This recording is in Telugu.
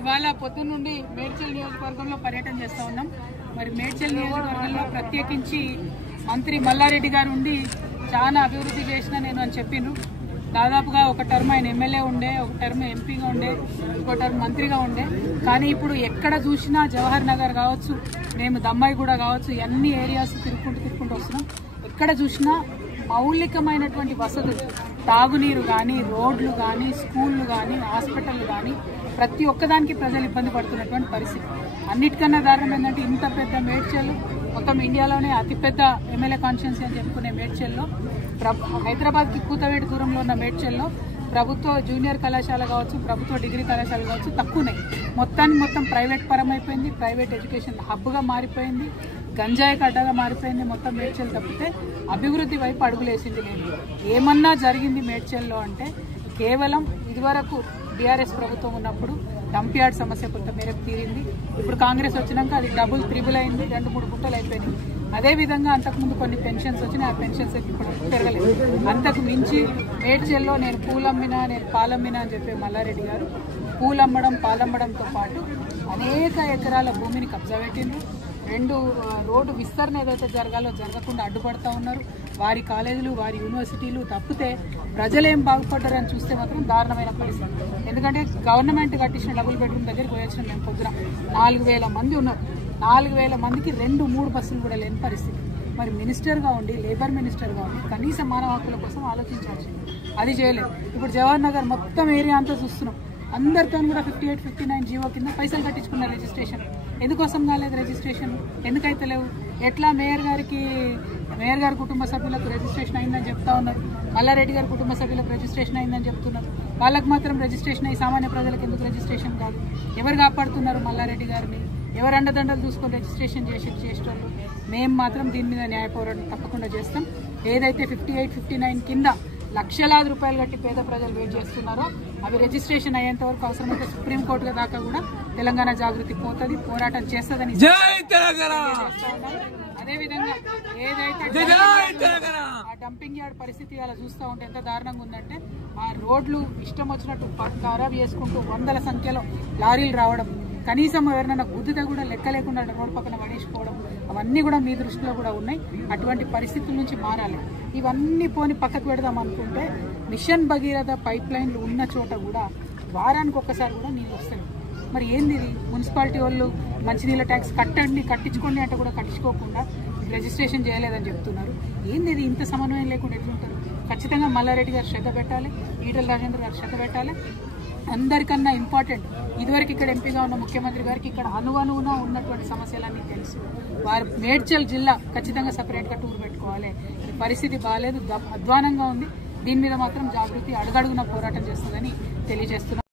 ఇవాళ పొద్దు నుండి మేడ్చల్ నియోజకవర్గంలో పర్యటన చేస్తా ఉన్నాం. మరి మేడ్చల్ నియోజకవర్గంలో ప్రత్యేకించి మంత్రి మల్లారెడ్డి గారు ఉండి చాలా అభివృద్ధి చేసిన నేను అని చెప్పిండ్రు. దాదాపుగా ఒక టర్మ్ ఆయన ఎమ్మెల్యే ఉండే, ఒక టర్మ్ ఎంపీగా ఉండే, ఒక టర్మ్ మంత్రిగా ఉండే. కానీ ఇప్పుడు ఎక్కడ చూసినా జవహర్ నగర్ కావచ్చు, మేము దమ్మాయిగూడ కావచ్చు, అన్ని ఏరియాస్ తిరుక్కుంటూ వస్తున్నాం. ఎక్కడ చూసినా మౌలికమైనటువంటి వసతులు, తాగునీరు కానీ, రోడ్లు కానీ, స్కూళ్ళు కానీ, హాస్పిటల్ కానీ ప్రతి ఒక్కదానికి ప్రజలు ఇబ్బంది పడుతున్నటువంటి పరిస్థితి. అన్నిటికన్నా దారుణం ఏంటంటే ఇంత పెద్ద మేడ్చల్, మొత్తం ఇండియాలోనే అతిపెద్ద ఎమ్మెల్యే కాన్స్టిట్యున్సీ అని చెప్పుకునే మేడ్చల్లో, హైదరాబాద్కి కూతవేటి దూరంలో ఉన్న మేడ్చల్లో ప్రభుత్వ జూనియర్ కళాశాల కావచ్చు, ప్రభుత్వ డిగ్రీ కళాశాల కావచ్చు తక్కువనే. మొత్తం ప్రైవేట్ పరం అయిపోయింది. ప్రైవేట్ ఎడ్యుకేషన్ హబ్గా మారిపోయింది. గంజాయి గడ్డగా మారిపోయింది. మొత్తం మేడ్చల్ తప్పితే అభివృద్ధి వైపు అడుగులేసింది లేదు. ఏమన్నా జరిగింది మేడ్చల్లో అంటే కేవలం ఇదివరకు టీఆర్ఎస్ ప్రభుత్వం ఉన్నప్పుడు డంప్ యార్డ్ సమస్య కొంత మేరకు తీరింది. ఇప్పుడు కాంగ్రెస్ వచ్చినాక అది డబుల్ త్రిబుల్ అయింది, 2-3 గుంటలు అయిపోయినాయి. అదేవిధంగా అంతకుముందు కొన్ని పెన్షన్స్ వచ్చినాయి, ఆ పెన్షన్స్ ఇప్పుడు పెరగలేదు. అంతకు మించి మేడ్చల్లో నేను పూలమ్మినా, నేను పాలమ్మినా అని చెప్పే మల్లారెడ్డి గారు పూలమ్మడం, పాలమ్మడంతో పాటు అనేక ఎకరాల భూమిని కబ్జా పెట్టిండ్రు. 2 రోడ్డు విస్తరణ ఏదైతే జరగాలో జరగకుండా అడ్డుపడతా ఉన్నారు. వారి కాలేజీలు, వారి యూనివర్సిటీలు తప్పితే ప్రజలేం బాగుపడ్డారని చూస్తే మాత్రం దారుణమైన పరిస్థితి. ఎందుకంటే గవర్నమెంట్ కట్టించిన డబుల్ బెడ్రూమ్ దగ్గరికి పోయొచ్చిన మేము పొద్దున 4000 మంది ఉన్నారు. 4000 మందికి 2-3 బస్సులు కూడా లేని పరిస్థితి. మరి మినిస్టర్గా ఉండి, లేబర్ మినిస్టర్గా ఉండి కనీస మానవ హక్కుల కోసం ఆలోచించాల్సింది, అది చేయలేదు. ఇప్పుడు జవహర్ నగర్ మొత్తం ఏరియా అంతా చూస్తున్నాం. అందరితో కూడా 58, 59 జీవో కింద పైసలు కట్టించుకున్న రిజిస్ట్రేషన్. ఎందుకోసం కాలేదు రిజిస్ట్రేషన్? ఎందుకైతే లేవు? ఎట్లా మేయర్ గారి కుటుంబ సభ్యులకు రిజిస్ట్రేషన్ అయిందని చెప్తా ఉన్నారు, మల్లారెడ్డి గారి కుటుంబ సభ్యులకు రిజిస్ట్రేషన్ అయిందని చెప్తున్నారు. వాళ్ళకు మాత్రం రిజిస్ట్రేషన్ అయ్యి సామాన్య ప్రజలకు ఎందుకు రిజిస్ట్రేషన్ కాదు? ఎవరు కాపాడుతున్నారు మల్లారెడ్డి గారిని? ఎవరు అండదండలు చూసుకొని రిజిస్ట్రేషన్ చేసేటోళ్ళు? మేము మాత్రం దీని మీద న్యాయ పోరాటం తప్పకుండా చేస్తాం. ఏదైతే 58, 59 కింద లక్షలాది రూపాయలు కట్టి పేద ప్రజలు వెయిట్ చేస్తున్నారో అవి రిజిస్ట్రేషన్ అయ్యేంత వరకు అవసరమైతే సుప్రీంకోర్టు దాకా కూడా తెలంగాణ జాగృతి పోతుంది, పోరాటం చేస్తుందని. అదేవిధంగా ఏదైతే ఆ డంపింగ్ యార్డ్ పరిస్థితి అలా చూస్తూ ఉంటే ఎంత దారుణంగా ఉందంటే, ఆ రోడ్లు ఇష్టం వచ్చినట్టు ఖరాబ్ చేసుకుంటూ 100ల సంఖ్యలో లారీలు రావడం, కనీసం ఎవరైనా గుద్దితే కూడా లెక్క లేకుండా రోడ్డు పక్కన పడేసుకోవడం, అవన్నీ కూడా మీ దృష్టిలో కూడా ఉన్నాయి. అటువంటి పరిస్థితుల నుంచి మారాలి. ఇవన్నీ పోని పక్కకు పెడదాం అనుకుంటే మిషన్ భగీరథ పైప్ లైన్లు ఉన్న చోట కూడా వారానికి ఒక్కసారి కూడా నీళ్ళు వస్తాయి. మరి ఏంది ఇది? మున్సిపాలిటీ వాళ్ళు మంచినీళ్ళ ట్యాక్స్ కట్టించుకోండి అంటే కూడా కట్టించుకోకుండా రిజిస్ట్రేషన్ చేయలేదని చెప్తున్నారు. ఏంది ఇది? ఇంత సమన్వయం లేకుండా ఎట్లుంటారు? ఖచ్చితంగా మల్లారెడ్డి గారు శ్రద్ధ పెట్టాలి, ఈటల రాజేందర్ గారు శ్రద్ధ పెట్టాలి. అందరికన్నా ఇంపార్టెంట్, ఇదివరకు ఇక్కడ ఎంపీగా ఉన్న ముఖ్యమంత్రి గారికి ఇక్కడ అణువణువున ఉన్నటువంటి సమస్యలన్నీ తెలుసు. వారు మేడ్చల్ జిల్లా ఖచ్చితంగా సపరేట్గా టూర్ పెట్టుకోవాలి. పరిస్థితి బాగాలేదు, అధ్వానంగా ఉంది. దీని మీద మాత్రం జాగృతి అడుగడుగున పోరాటం చేస్తుందని తెలియజేస్తున్నారు.